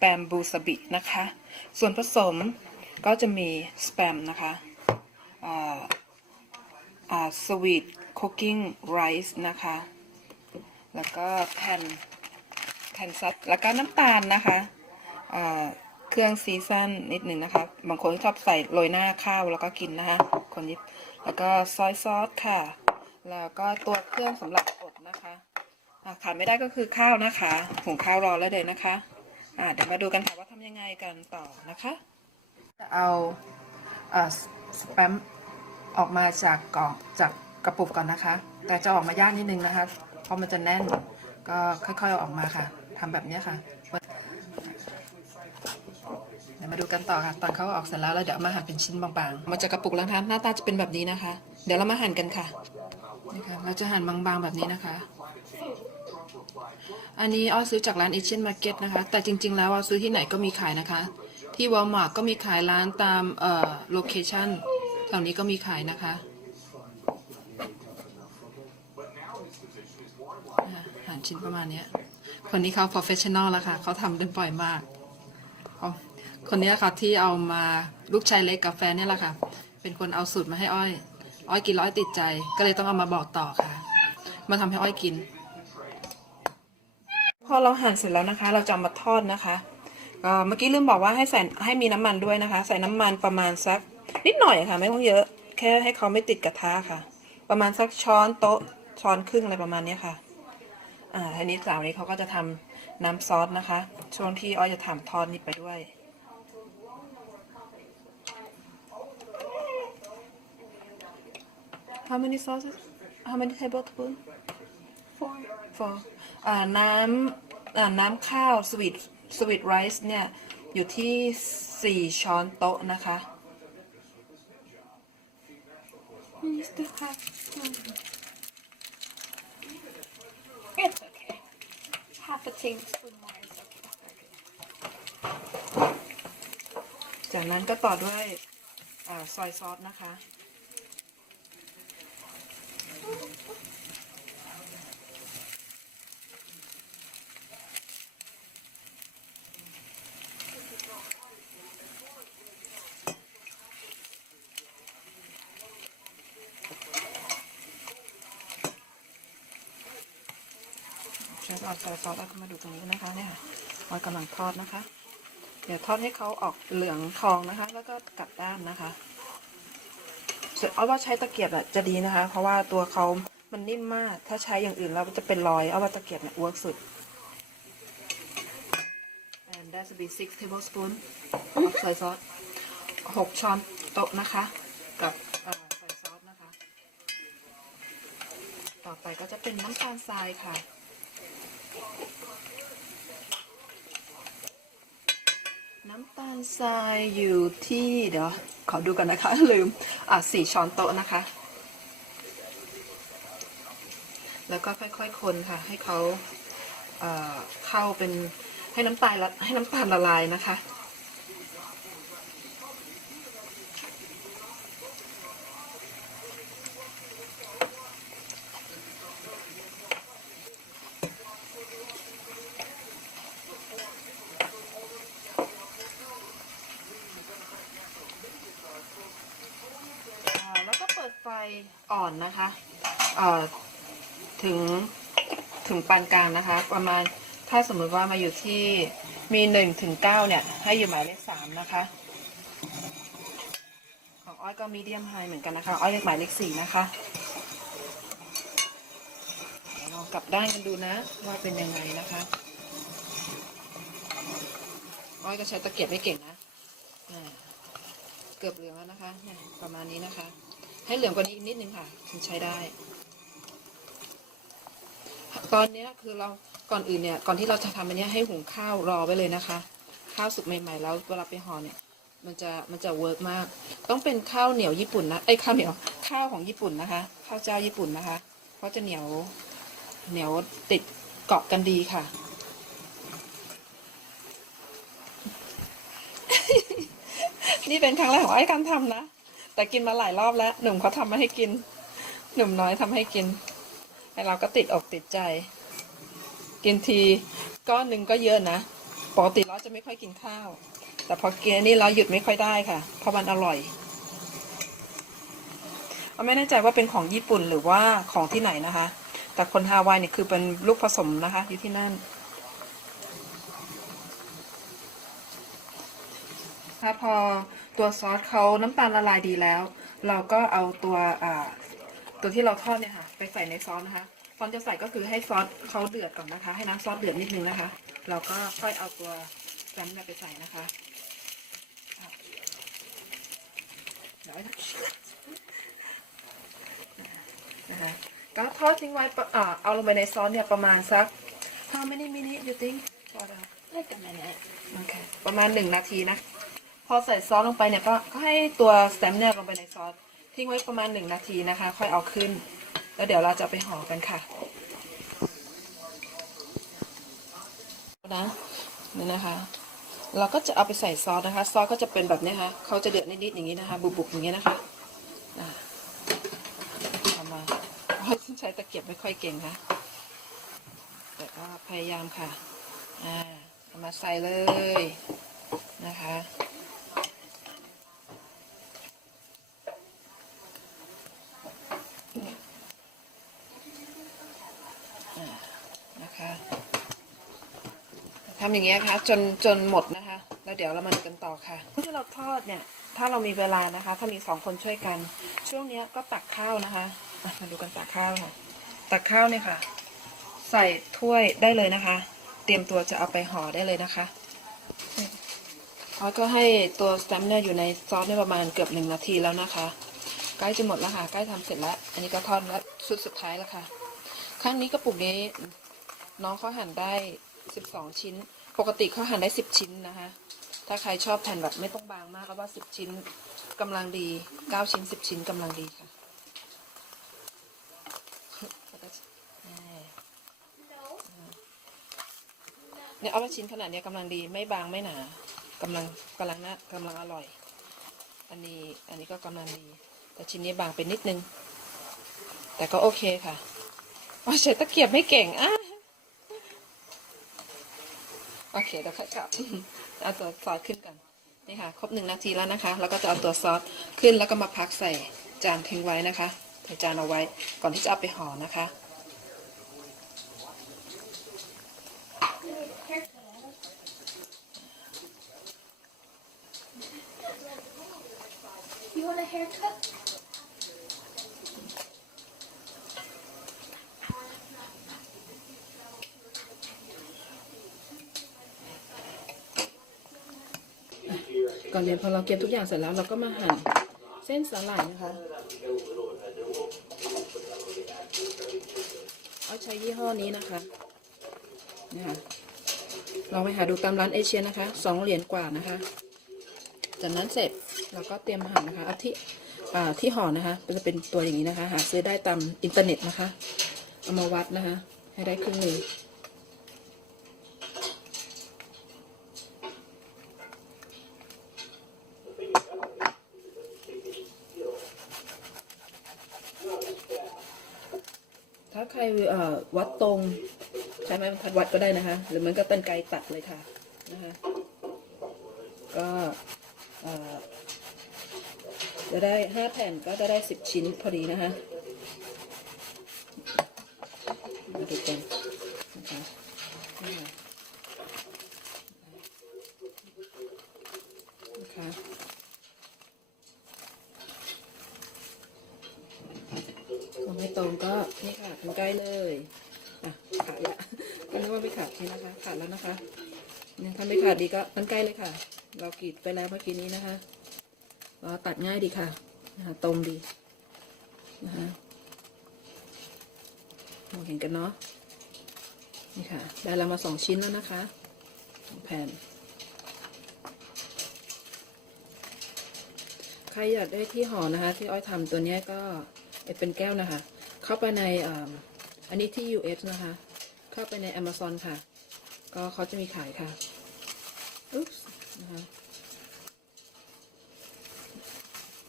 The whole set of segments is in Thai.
ปมบูสบินะคะ ส่วนผสมก็จะมีสแปมนะคะอ่าอ่าสวีทคุกกิ้งไรซ์นะคะ แล้วก็แผ่นแผ่นซับแล้วก็น้ำตาลนะคะเครื่องซีซันนิดหนึ่งนะคะ บางคนชอบใส่โรยหน้าข้าวแล้วก็กินนะคะคนนี้แล้วก็ซอยซอสค่ะ แล้วก็ตัวเครื่องสำหรับบดนะคะขาดไม่ได้ก็คือข้าวนะคะ หุงข้าวรอแล้วเลยนะคะ อ่าเดี๋ยวมาดูกันค่ะว่าทำยังไงกันต่อนะคะ จะเอาอ่าสแปมออกมาจากกล่องจากกระปุกก่อนนะคะ แต่จะออกมายากนิดนึงนะคะ เพราะมันจะแน่นก็ค่อยๆเอาออกมาค่ะทำแบบเนี้ยค่ะเดี๋ยวมาดูกันต่อค่ะ ตอนเขาออกเสร็จแล้วแล้วเดี๋ยวเอามาหั่นเป็นชิ้นบางๆ มาจากกระปุกแล้วนะคะหน้าตาจะเป็นแบบนี้นะคะ เดี๋ยวเรามาหั่นกันค่ะนี่ค่ะเราจะหั่นบางๆแบบนี้นะคะ อันนี้อ้อซื้อจากร้าน Asian Market นะคะ แต่จริง ๆ แล้วอ้อซื้อที่ไหนก็มีขายนะคะ ที่ Walmart ก็มีขายร้านตามเอ่อโลเคชั่นแถวนี้ก็มีขายนะคะอะหั่นชิ้นประมาณนี้คนนี้เขา professional แล้วค่ะเขาทำได้บ่อยมาก คนนี้ค่ะที่เอามาลูกชายเล็กกับแฟเนี่ยแหละค่ะ เป็นคนเอาสูตรมาให้อ้อย อ้อยกินแล้วอ้อยติดใจ ก็เลยต้องเอามาบอกต่อค่ะ มาทำให้อ้อยกิน พอเราหั่นเสร็จแล้วนะคะ เราจะเอามาทอดนะคะก็เมื่อกี้ลืมบอกว่าให้ใส่ให้มีน้ำมันด้วยนะคะ ใส่น้ำมันประมาณสักนิดหน่อยค่ะ ไม่ต้องเยอะ แค่ให้เขาไม่ติดกระทะค่ะ ประมาณสักช้อนโต๊ะช้อนครึ่งอะไรประมาณเนี้ยค่ะอ่าทีนี้สาวนี้เขาก็จะทำน้ำซอสนะคะ ช่วงที่อ้อยจะทำทอดนี่ไปด้วย How many sauces? How many tablespoons? Four. for อ่า น้ำอ่าน้ำข้าวสวีทสวีทไรซ์เนี่ย อยู่ที่ 4 ช้อนโต๊ะนะคะ You still have some. It's okay. Half a tablespoon more is okay. จากนั้นก็ต่อด้วยอ่าซอยซอสนะคะ เชฟเอาซอยซอสแล้วก็มาดูตรงนี้นะคะเนี่ยค่ะร้อยกำลังทอดนะคะ เดี๋ยวทอดให้เขาออกเหลืองทองนะคะ แล้วก็กลับด้านนะคะส่วนเอาว่าใช้ตะเกียบอะจะดีนะคะ เพราะว่าตัวเขามันนิ่มมาก ถ้าใช้อย่างอื่นแล้วจะเป็นรอย เอาว่าตะเกียบเนี่ยเวิร์กสุด and that's be six tablespoon of soy sauce หกช้อนโต๊ะนะคะ กับใส่ซอสนะคะ ต่อไปก็จะเป็นน้ำตาลทรายค่ะ น้ำตาลทรายอยู่ที่เดี๋ยวขอดูกันนะคะ ลืม อะสี่ช้อนโต๊ะนะคะ แล้วก็ค่อยๆคนค่ะ ให้เขาเอ่อเข้าเป็นให้น้ำตาลให้น้ำตาลละลายนะคะ อ่าแล้วก็เปิดไฟ อ่อนนะคะเอ่อถึงถึงปานกลางนะคะ ประมาณถ้าสมมติว่ามาอยู่ที่มีหนึ่งถึงเก้าเนี่ย ให้อยู่หมายเลขสามนะคะ ของอ้อยก็มีเดียมไฮเหมือนกันนะคะ อ้อยเลขหมายเลขสี่นะคะลองกลับด้านกันดูนะ ว่าเป็นยังไงนะคะ อ้อยก็ใช้ตะเกียบไม่เก่งนะเกือบเหลืองแล้วนะคะ ประมาณนี้นะคะ ให้เหลืองกว่านี้อีกนิดนึงค่ะ ถึงใช้ได้ ตอนนี้คือเราก่อนอื่นเนี่ย ก่อนที่เราจะทำอันนี้ให้หุงข้าวรอไว้เลยนะคะ ข้าวสุกใหม่ๆ แล้วเวลาไปห่อเนี่ย มันจะมันจะเวิร์กมาก ต้องเป็นข้าวเหนียวญี่ปุ่นนะไอ้ยข้าวเหนียวข้าวของญี่ปุ่นนะคะ ข้าวเจ้าญี่ปุ่นนะคะ เพราะจะเหนียวเหนียวติดเกาะกันดีค่ะนี่เป็นครั้งแรกของไอ้การทำนะ แต่กินมาหลายรอบแล้ว หนุ่มเขาทำมาให้กิน หนุ่มน้อยทำให้กินไอเราก็ติดอกติดใจ กินทีก้อนหนึ่งก็เยอะนะปกติเราจะไม่ค่อยกินข้าว แต่พอกินอันนี้เราหยุดไม่ค่อยได้ค่ะ เพราะมันอร่อยเราไม่แน่ใจว่าเป็นของญี่ปุ่นหรือว่าของที่ไหนนะคะ แต่คนฮาวายเนี่ยคือเป็นลูกผสมนะคะ อยู่ที่นั่นถ้าพอ ตัวซอสเขาน้ำตาลละลายดีแล้ว เราก็เอาตัวอ่าตัวที่เราทอดเนี่ยค่ะ ไปใส่ในซอสนะคะตอนจะใส่ก็คือให้ซอสเขาเดือดก่อนนะคะ ให้น้ำซอสเดือดนิดนึงนะคะ เราก็ค่อยเอาตัวแซมเนี่ยไปใส่นะคะอะเดี๋ยวให้นะคะก็ทอดทิ้งไว้ปะอ่าเอาลงไปในซอสเนี่ยประมาณสัก how many minutes you think for the Like a minute. โอเคประมาณหนึ่งนาทีนะ พอใส่ซอสลงไปเนี่ยก็ก็ให้ตัวสแตมเนี่ยลงไปในซอสทิ้งไว้ประมาณหนึ่งนาทีนะคะ ค่อยเอาขึ้น แล้วเดี๋ยวเราจะไปห่อกันค่ะนะนี่นะคะ เราก็จะเอาไปใส่ซอสนะคะ ซอสก็จะเป็นแบบนี้ค่ะเขาจะเดือดนิดๆอย่างนี้นะคะ บุบๆอย่างนี้นะคะอะเอามาเพราะใช้ตะเกียบไม่ค่อยเก่งค่ะแต่ก็พยายามค่ะ อ่าเอามาใส่เลยนะคะ อ่านะคะ ทำอย่างเงี้ยค่ะ จนจนหมดนะคะ แล้วเดี๋ยวเรามาดูกันต่อค่ะที่เราทอดเนี่ย ถ้าเรามีเวลานะคะ ถ้ามีสองคนช่วยกัน ช่วงเนี้ยก็ตักข้าวนะคะมาดูกันตักข้าวค่ะ ตักข้าวเนี่ยค่ะ ใส่ถ้วยได้เลยนะคะ เตรียมตัวจะเอาไปห่อได้เลยนะคะแล้วก็ให้ตัวสแตมป์เนี่ยอยู่ในซอสเนี่ยประมาณเกือบหนึ่งนาทีแล้วนะคะใกล้จะหมดแล้วค่ะใกล้ทำเสร็จแล้ว อันนี้ก็ทอดแล้วชุดสุดท้ายแล้วค่ะครั้งนี้กระปุกนี้น้องเขาหั่นได้สิบสองชิ้น ปกติเขาหั่นได้สิบชิ้นนะคะ ถ้าใครชอบแผ่นแบบไม่ต้องบางมากก็ว่าสิบชิ้นกำลังดีเก้าชิ้นสิบชิ้นกำลังดีค่ะเนี่ยเอาว่าชิ้นขนาดเนี้ยกำลังดีไม่บางไม่หนากำลังกำลังน่ากำลังอร่อย อันนี้อันนี้ก็กำลังดี แต่ชิ้นนี้บางไปนิดนึง แต่ก็โอเคค่ะว่าใช้ตะเกียบไม่เก่งอะ โอเคเดี๋ยวค่อยกลับเอาตัวซอสขึ้นกันนี่ค่ะ ครบหนึ่งนาทีแล้วนะคะ แล้วก็จะเอาตัวซอสขึ้นแล้วก็มาพักใส่จานทิ้งไว้นะคะใส่จานเอาไว้ก่อนที่จะเอาไปห่อนะคะ You want a haircut? ก่อนเรียนพอเราเก็บทุกอย่างเสร็จแล้วเราก็มาหั่นเส้นสาหร่ายนะคะเอาใช้ยี่ห้อนี้นะคะนี่ค่ะลองไปหาดูตามร้านเอเชียนะคะสองเหรียญกว่านะคะ จากนั้นเสร็จเราก็เตรียมหั่นนะคะเอาที่อ่าที่ห่อนะคะจะเป็นตัวอย่างนี้นะคะ หาซื้อได้ตามอินเทอร์เน็ตนะคะ เอามาวัดนะคะ ให้ได้ครึ่งหนึ่ง ครเอ่อวัดตรงใช้ไม้บรรทัดวัดก็ได้นะคะ หรือมันก็เป็นไกรตัดเลยค่ะนะคะก็เอ่อจะได้ห้าแผ่นก็จะได้สิบชิ้นพอดีนะคะมาดูกันนะคะนะคะ ถ้าไม่ตรงก็ นี่ค่ะเป็นใกล้เลยอะขาดละก็นึกว่าไม่ขาดใช่นะคะ ขาดแล้วนะคะเนี่ยถ้าไม่ขาดดีก็มันใกล้เลยค่ะ เรากรีดไปแล้วเมื่อกี้นี้นะคะเราตัดง่ายดีค่ะนะคะตรงดีนะคะมองเห็นกันเนาะนี่ค่ะ ได้แล้วมาสองชิ้นแล้วนะคะสองแผ่นใครอยากได้ที่ห่อนะคะ ที่อ้อยทำตัวนี้ก็เป็นแก้วนะคะ เข้าไปในอ,อันนี้ที่ US นะคะ เข้าไปใน Amazon ค่ะ ก็เขาจะมีขายค่ะอุ๊บนะคะ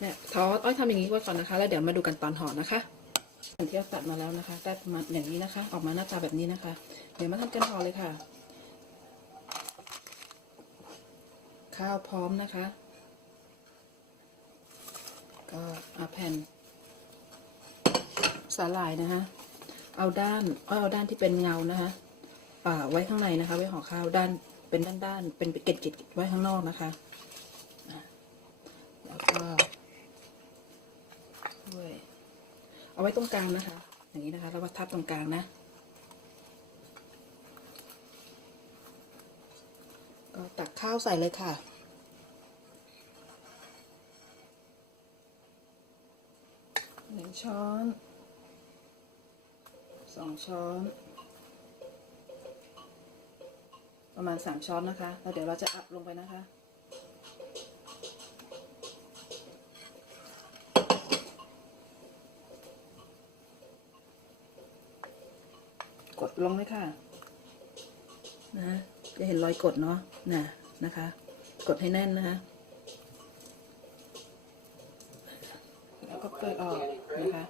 เนี่ยทอดอ้อยทำอย่างนี้ไว้ก่อนนะคะ แล้วเดี๋ยวมาดูกันตอนห่อนะคะอันที่เราตัดมาแล้วนะคะได้ประมาณอย่างนี้นะคะ ออกมาหน้าตาแบบนี้นะคะ เดี๋ยวมาทำกันห่อเลยค่ะ ข้าวพร้อมนะคะ ก็เอาแผ่น สาหร่ายนะคะ เอาด้านเอาด้านที่เป็นเงานะคะป่าไว้ข้างในนะคะ ไว้ห่อข้าวด้านเป็นด้านด้านเป็นเกล็ดเกล็ดๆไว้ข้างนอกนะคะ แล้วก็ถ้วยเอาไว้ตรงกลางนะคะ อย่างนี้นะคะแล้วก็ทับตรงกลางนะ ก็ตักข้าวใส่เลยค่ะหนึ่งช้อน สองช้อน ประมาณสามช้อนนะคะแล้วเดี๋ยวเราจะอัดลงไปนะคะกดลงเลยค่ะนะจะเห็นรอยกดเนาะน่ะนะคะ กดให้แน่นนะคะ แล้วก็เปิดออกนะคะ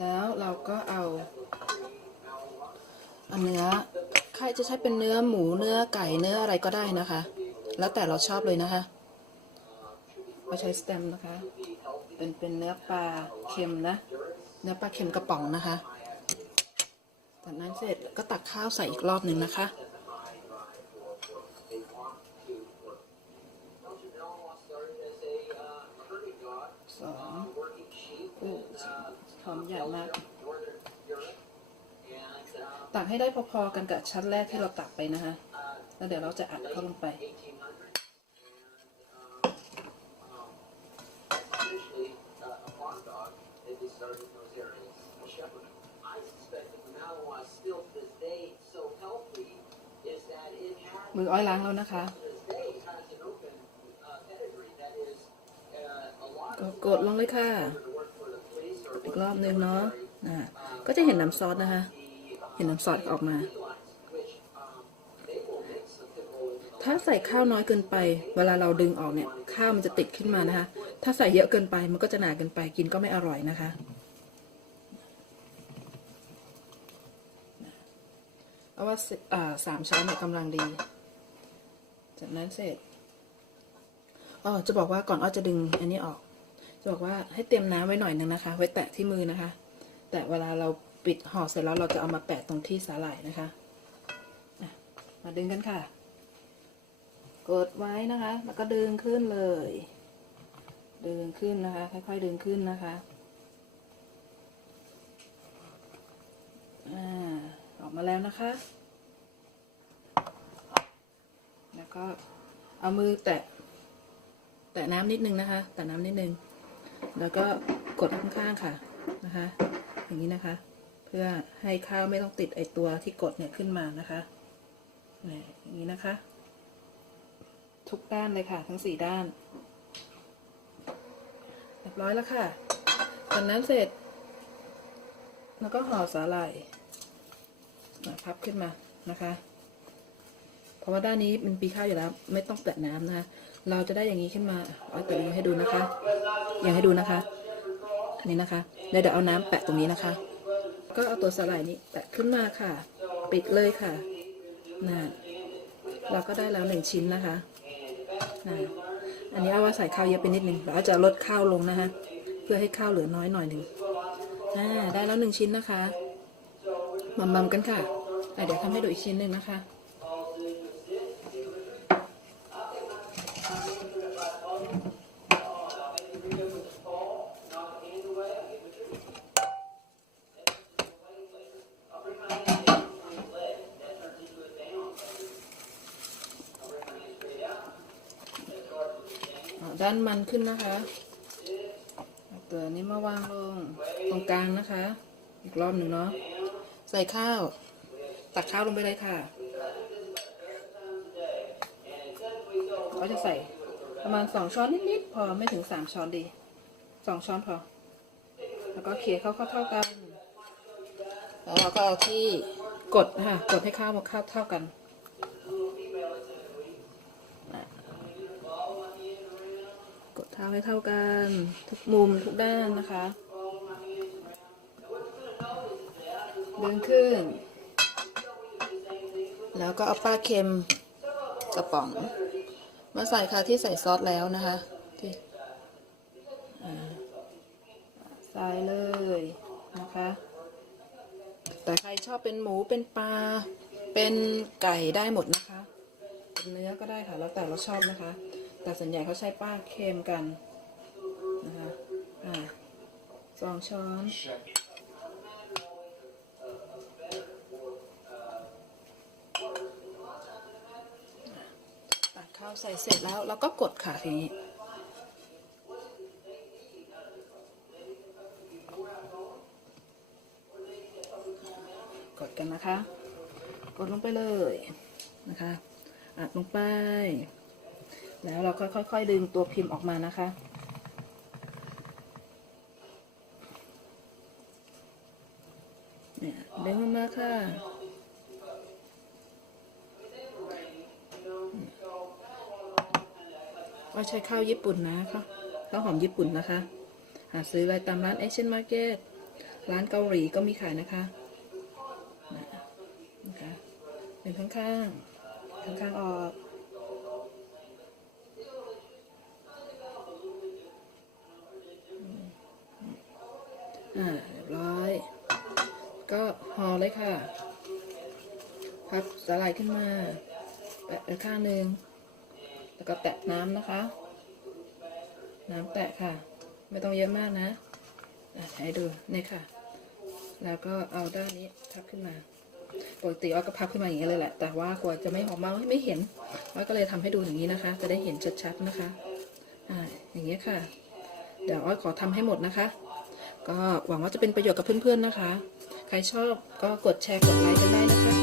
แล้วเราก็เอา เอาเนื้อใครจะใช้เป็นเนื้อหมูเนื้อไก่เนื้ออะไรก็ได้นะคะ แล้วแต่เราชอบเลยนะคะเราใช้สเต็มนะคะ เป็นเป็นเนื้อปลาเค็มนะ เนื้อปลาเค็มกระป๋องนะคะจากนั้นเสร็จก็ตักข้าวใส่อีกรอบหนึ่งนะคะสองอู้หอมใหญ่มาก ตักให้ได้พอๆกันกับชั้นแรกที่เราตักไปนะคะ แล้วเดี๋ยวเราจะอัดเข้าลงไป มืออ้อยล้างแล้วนะคะ กดลงเลยค่ะ อีกรอบนึงเนาะะก็จะเห็นน้ำซอสนะคะ ห็นน้ำซอสออกมา ถ้าใส่ข้าวน้อยเกินไป เวลาเราดึงออกเนี่ย ข้าวมันจะติดขึ้นมานะคะ ถ้าใส่เยอะเกินไปมันก็จะหนาเกินไปกินก็ไม่อร่อยนะคะ เอาว่าสาสามช้อนเนี่ยกำลังดี จากนั้นเสร็จอ๋อจะบอกว่าก่อนอ้อจะดึงอันนี้ออก จะบอกว่าให้เตรียมน้ำไว้หน่อยนึงนะคะ ไว้แตะที่มือนะคะ แต่เวลาเรา ปิดห่อเสร็จแล้วเราจะเอามาแปะตรงที่สาหร่ายนะคะ มาดึงกันค่ะ กดไว้นะคะ แล้วก็ดึงขึ้นเลย ดึงขึ้นนะคะ ค่อยๆดึงขึ้นนะคะอ่าออกมาแล้วนะคะ แล้วก็เอามือแตะ แตะน้ำนิดนึงนะคะ แตะน้ำนิดนึง แล้วก็กดข้างๆค่ะ นะคะ อย่างนี้นะคะ พื่อให้ข้าวไม่ต้องติดไอตัวที่กดเนี่ยขึ้นมานะคะนี่อย่างนี้นะคะ ทุกด้านเลยค่ะ ทั้งสี่ด้าน เรียบร้อยแล้วค่ะจากนั้นเสร็จ แล้วก็ห่อสาหร่ายพับขึ้นมานะคะ เพราะว่าด้านนี้มันปีข้าวอยู่แล้ว ไม่ต้องแตะน้ำนะคะ เราจะได้อย่างนี้ขึ้นมาเอาตัวนี้ให้ดูนะคะ อย่างให้ดูนะคะ นี่นะคะแล้วเดี๋ยวเอาน้ำแปะตรงนี้นะคะ ก็เอาตัวสลายนี้แตะขึ้นมาค่ะ ปิดเลยค่ะนะเราก็ได้แล้วหนึ่งชิ้นนะคะนะอันนี้เอาว่าใส่ข้าวเยอะไปนิดนึงเราจะลดข้าวลงนะคะ เพื่อให้ข้าวเหลือน้อยหน่อยหนึ่งอ่าได้แล้วหนึ่งชิ้นนะคะมัมๆกันค่ะอะเดี๋ยวทำให้ดูอีกชิ้นหนึ่งนะคะ ด้านมันขึ้นนะคะเตัวนี้มาวางลงตรงกลางนะคะ อีกรอบหนึ่งเนาะใส่ข้าว ตักข้าวลงไปเลยค่ะก็จะใส่ประมาณสองช้อนนิดๆพอไม่ถึงสามช้อนดีสองช้อนพอ แล้วก็เขี่ยเข้าเข้ากัน แล้วเราก็เอาที่กดนะคะกดให้ข้าวมาเข้าเท่ากัน กดเท้าให้เท่ากัน ทุกมุมทุกด้านนะคะ เดึงขึ้น แล้วก็เอาปลาเค็มกระป๋อง มาใส่ค่ะที่ใส่ซอสแล้วนะคะที่ใส่เลยนะคะ แต่ใครชอบเป็นหมูเป็นปลา เป็นไก่ได้หมดนะคะ เป็นเนื้อก็ได้ค่ะ แล้วแต่เราชอบนะคะ แต่ส่วนใหญ่เขาใช้ป้าเค็มกันนะคะอ่าสองช้อนตักข้าวใส่เสร็จแล้วเราก็กดค่ะทีนี้กดกันนะคะ กดลงไปเลยนะคะอัดลงไป แล้วเราก็ค่อย ๆ ดึงตัวพิมพ์ออกมานะคะ เนี่ยดึงออกมาค่ะ ก็ใช้ข้าวญี่ปุ่นนะคะข้าวหอมญี่ปุ่นนะคะ หาซื้ออะไรตามร้านเอเชียนมาร์เก็ต ร้านเกาหลีก็มีขายนะคะนะนะคะเป็นข้างข้างข้างข้างๆออก ก็ห่อเลยค่ะ พับสไลด์ขึ้นมาแปะไปข้างหนึ่งแล้วก็แตะน้ำนะคะ น้ำแตะค่ะ ไม่ต้องเยอะมากนะให้ดูนี่ค่ะ แล้วก็เอาด้านนี้พับขึ้นมาปกติอ้อยก็พับขึ้นมาอย่างนี้เลยแหละ แต่ว่ากลัวจะไม่ออกมาไม่เห็นอ้อยก็เลยทำให้ดูอย่างนี้นะคะ จะได้เห็นชัดๆนะคะ อ่า อย่างนี้ค่ะ เดี๋ยวอ้อยขอทำให้หมดนะคะ ก็หวังว่าจะเป็นประโยชน์กับเพื่อนๆนะคะ ใครชอบก็กดแชร์กดไลค์กันได้นะคะ